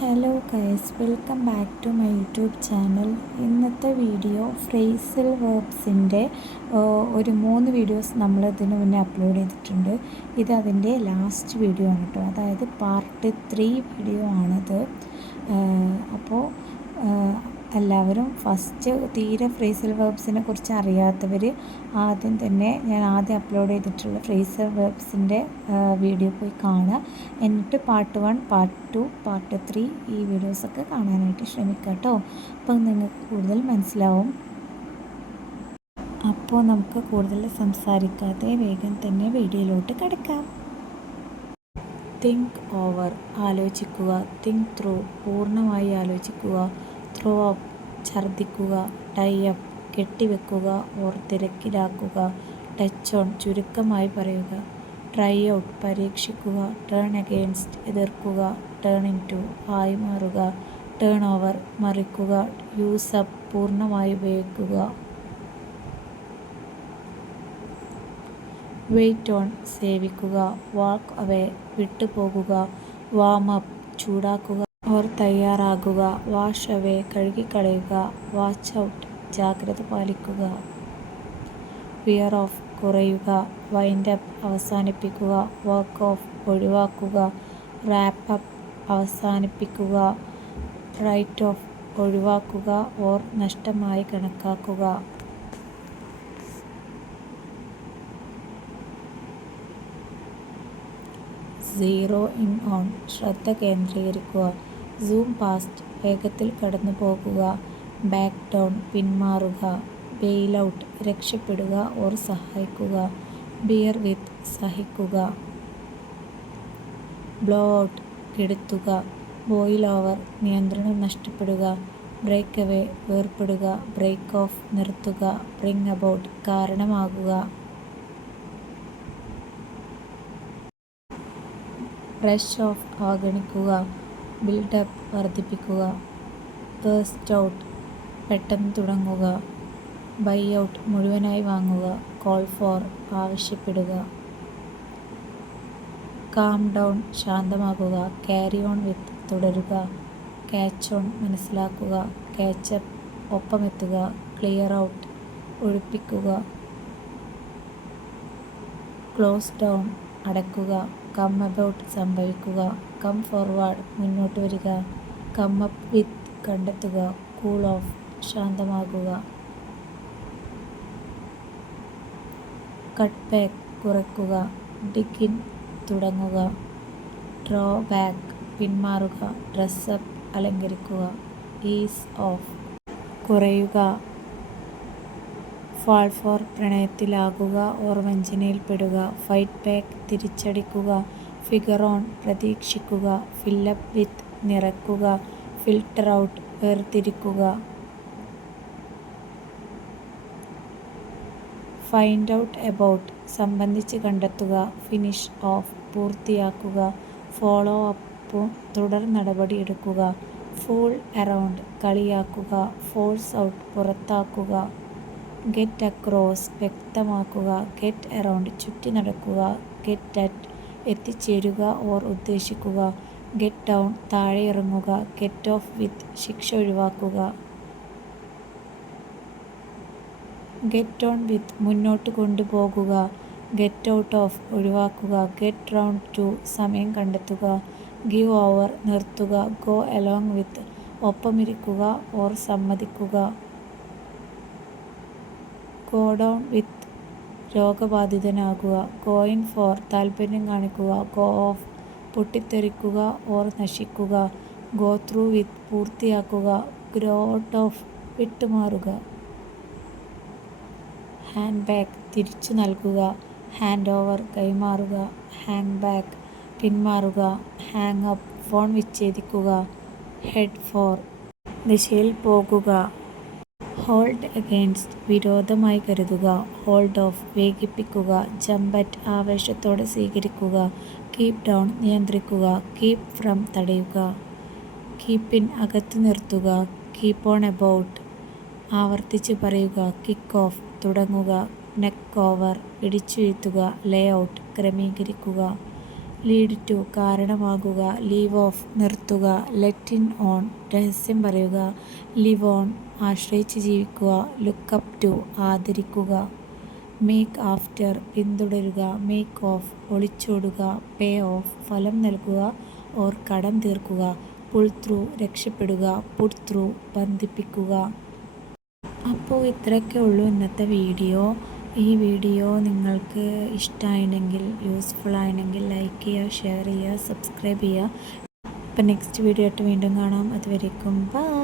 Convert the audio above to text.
Hello guys, welcome back to my YouTube channel. ഇന്നത്തെ video phrasal വേർബ്സിൻ്റെ ഒരു 3 videos നമ്മൾ ഇതിന് മുന്നേ അപ്ലോഡ് ചെയ്തിട്ടുണ്ട്. ഇത് അതിൻ്റെ ലാസ്റ്റ് വീഡിയോ ആണ് കേട്ടോ, അതായത് പാർട്ട് 3 വീഡിയോ ആണിത്. അപ്പോൾ എല്ലാവരും ഫസ്റ്റ് തീരെ ഫ്രേസൽ വേർബ്സിനെ കുറിച്ച് അറിയാത്തവർ ആദ്യം തന്നെ ഞാൻ ആദ്യം അപ്ലോഡ് ചെയ്തിട്ടുള്ള ഫ്രേസൽ വേർബ്സിൻ്റെ വീഡിയോ പോയി കാണുക. എന്നിട്ട് പാർട്ട് 1, പാർട്ട് 2, പാർട്ട് 3 ഈ വീഡിയോസൊക്കെ കാണാനായിട്ട് ശ്രമിക്കുക കേട്ടോ. അപ്പം നിങ്ങൾക്ക് കൂടുതൽ മനസ്സിലാവും. അപ്പോൾ നമുക്ക് കൂടുതൽ സംസാരിക്കാതെ വേഗം തന്നെ വീഡിയോയിലോട്ട് കിടക്കാം. തിങ്ക് ഓവർ, ആലോചിക്കുക. തിങ്ക് ത്രൂ, പൂർണ്ണമായി ആലോചിക്കുക. ത്രോ അപ്പ്, ഛർദ്ദിക്കുക. ടൈ അപ്പ്, കെട്ടിവെക്കുക ഓർ തിരക്കിലാക്കുക. ടച്ച് ഓൺ, ചുരുക്കമായി പറയുക. ട്രൈ ഔട്ട്, പരീക്ഷിക്കുക. ടേൺ അഗെയിൻസ്റ്റ്, എതിർക്കുക. ടേൺ ഇൻ ടു, ആയി മാറുക. ടേൺ ഓവർ, മറിക്കുക. യൂസ് അപ്പ്, പൂർണ്ണമായി ഉപയോഗിക്കുക. വെയിറ്റ് ഓൺ, സേവിക്കുക. വാക്ക് അവേ, വിട്ടുപോകുക. വാം അപ്പ്, ചൂടാക്കുക ഓർ തയ്യാറാകുക. വാഷ് അവേ, കഴുകിക്കളയുക. വാച്ച് ഔട്ട്, ജാഗ്രത പാലിക്കുക. വിയർ ഓഫ്, കുറയുക. വൈൻഡ് അപ്പ്, അവസാനിപ്പിക്കുക. വർക്ക് ഓഫ്, ഒഴിവാക്കുക. റാപ്പ് അപ്പ്, അവസാനിപ്പിക്കുക. റൈറ്റ് ഓഫ്, ഒഴിവാക്കുക ഓർ നഷ്ടമായി കണക്കാക്കുക. സീറോ ഇൻ ഓൺ, ശ്രദ്ധ കേന്ദ്രീകരിക്കുക. സൂം പാസ്റ്റ്, വേഗത്തിൽ കടന്നു പോകുക. ബാക്ക് ഡൗൺ, പിന്മാറുക. ബെയിൽ ഔട്ട്, രക്ഷപ്പെടുക ഓർ സഹായിക്കുക. ബിയർ വിത്ത്, സഹിക്കുക. ബ്ലോ ഔട്ട്, കെടുത്തുക. ബോയിൽ ഓവർ, നിയന്ത്രണം നഷ്ടപ്പെടുക. ബ്രേക്ക് അവേ, വേർപെടുക. ബ്രേക്ക് ഓഫ്, നിർത്തുക. ബ്രിങ് അബൌട്ട്, കാരണമാകുക. ബ്രഷ് ഓഫ്, അവഗണിക്കുക. ബിൽഡപ്പ്, വർദ്ധിപ്പിക്കുക. ബേസ്റ്റ് ഔട്ട്, പെട്ടെന്ന് തുടങ്ങുക. ബൈ ഔട്ട്, മുഴുവനായി വാങ്ങുക. കോൾ ഫോർ, ആവശ്യപ്പെടുക. കാം ഡൗൺ, ശാന്തമാകുക. ക്യാരി ഓൺ വിത്ത്, തുടരുക. ക്യാച്ച് ഓൺ, മനസ്സിലാക്കുക. ക്യാച്ചപ്പ്, ഒപ്പമെത്തുക. ക്ലിയർ ഔട്ട്, ഒഴിപ്പിക്കുക. ക്ലോസ് ഡൗൺ, അടയ്ക്കുക. കം അബൌട്ട്, സംഭവിക്കുക. കം ഫോർവേഡ്, മുന്നോട്ട് വരിക. കം അപ്പ് വിത്ത്, കണ്ടെത്തുക. കൂൾ ഓഫ്, ശാന്തമാകുക. കട്ട് ബാക്ക്, കുറയ്ക്കുക. ഡിഗ് ഇൻ, തുടങ്ങുക. ഡ്രോ ബാക്ക്, പിന്മാറുക. ഡ്രസ് അപ്പ്, അലങ്കരിക്കുക. ഈസ് ഓഫ്, കുറയുക. ഫാൾ ഫോർ, പ്രണയത്തിലാകുക ഓർ വഞ്ചനയിൽപ്പെടുക. ഫൈറ്റ് ബാക്ക്, തിരിച്ചടിക്കുക. ഫിഗർ ഓൺ, പ്രതീക്ഷിക്കുക. ഫില്ലപ്പ് വിത്ത്, നിറയ്ക്കുക. ഫിൽട്ടർ ഔട്ട്, വേർതിരിക്കുക. ഫൈൻഡ് ഔട്ട് എബൌട്ട്, സംബന്ധിച്ച് കണ്ടെത്തുക. ഫിനിഷ് ഓഫ്, പൂർത്തിയാക്കുക. ഫോളോ അപ്പ്, തുടർ നടപടിയെടുക്കുക. ഫൂൾ അറൗണ്ട്, കളിയാക്കുക. ഫോഴ്സ് ഔട്ട്, പുറത്താക്കുക. ഗെറ്റ് അക്രോസ്, വ്യക്തമാക്കുക. ഗെറ്റ് അറൗണ്ട്, ചുറ്റി നടക്കുക. ഗെറ്റ് അറ്റ്, എത്തിച്ചേരുക ഓർ ഉദ്ദേശിക്കുക. ഗെറ്റ് ഡൗൺ, താഴെ ഇറങ്ങുക. ഗെറ്റ് ഓഫ് വിത്ത്, ശിക്ഷ ഒഴിവാക്കുക. ഗെറ്റ് ഓൺ വിത്ത്, മുന്നോട്ട് കൊണ്ടുപോകുക. ഗെറ്റ് ഔട്ട് ഓഫ്, ഒഴിവാക്കുക. ഗെറ്റ് റൗണ്ട് ടു, സമയം കണ്ടെത്തുക. ഗിവ് ഓവർ, നിർത്തുക. ഗോ അലോങ് വിത്ത്, ഒപ്പമിരിക്കുക ഓർ സമ്മതിക്കുക. ഗോ ഡൗൺ വിത്ത്, രോഗബാധിതനാകുക. ഗോ ഇൻ ഫോർ, താൽപ്പര്യം കാണിക്കുക. ഗോ ഓഫ്, പൊട്ടിത്തെറിക്കുക ഓർ നശിക്കുക. ഗോ ത്രൂ വിത്ത്, പൂർത്തിയാക്കുക. ഗ്രോ ഔട്ട് ഓഫ്, വിട്ടുമാറുക. ഹാൻഡ് ബാക്ക്, തിരിച്ചു നൽകുക. ഹാൻഡ് ഓവർ, കൈമാറുക. ഹാങ് ബാക്ക്, പിന്മാറുക. ഹാങ് അപ്പ്, ഫോൺ വിച്ഛേദിക്കുക. ഹെഡ് ഫോർ, ദിശയിൽ പോകുക. ഹോൾഡ് അഗെയിൻസ്റ്റ്, വിരോധമായി കരുതുക. ഹോൾഡ് ഓഫ്, വേഗിപ്പിക്കുക. ജമ്പ് അറ്റ്, ആവേശത്തോടെ സ്വീകരിക്കുക. കീപ് ഡൗൺ, നിയന്ത്രിക്കുക. കീപ് ഫ്രം, തടയുക. കീപ്പ് ഇൻ, അകത്ത് നിർത്തുക. കീപ്പ് ഓൺ എബൌട്ട്, ആവർത്തിച്ച് പറയുക. കിക്ക് ഓഫ്, തുടങ്ങുക. നെക്ക് ഓവർ, ഇടിച്ചു വീഴ്ത്തുക. ലേ ഔട്ട്, ക്രമീകരിക്കുക. ലീഡ് ടു കാരണമാകുക, ലീവ് ഓഫ് നിർത്തുക, ലെറ്റ് ഇൻ ഓൺ രഹസ്യം പറയുക, ലിവ് ഓൺ ആശ്രയിച്ച് ജീവിക്കുക, ലുക്കപ്പ് ടു ആദരിക്കുക, മേക്ക് ആഫ്റ്റർ പിന്തുടരുക, മേക്ക് ഓഫ് ഒളിച്ചോടുക, പേ ഓഫ് ഫലം നൽകുക ഓർ കടം തീർക്കുക, പുൾ ത്രൂ രക്ഷപ്പെടുക, പുട്ട് ത്രൂ ബന്ധിപ്പിക്കുക. അപ്പോൾ ഇത്രയൊക്കെ ഉള്ളൂ ഇന്നത്തെ വീഡിയോ. ഈ വീഡിയോ നിങ്ങൾക്ക് ഇഷ്ടമായിരുന്നെങ്കിൽ, യൂസ്ഫുൾ ആയിരുന്നെങ്കിൽ ലൈക്ക് ചെയ്യുക, ഷെയർ ചെയ്യുക, സബ്സ്ക്രൈബ് ചെയ്യുക. അപ്പോൾ നെക്സ്റ്റ് വീഡിയോ ആയിട്ട് വീണ്ടും കാണാം. അതുവരേക്കും ബൈ.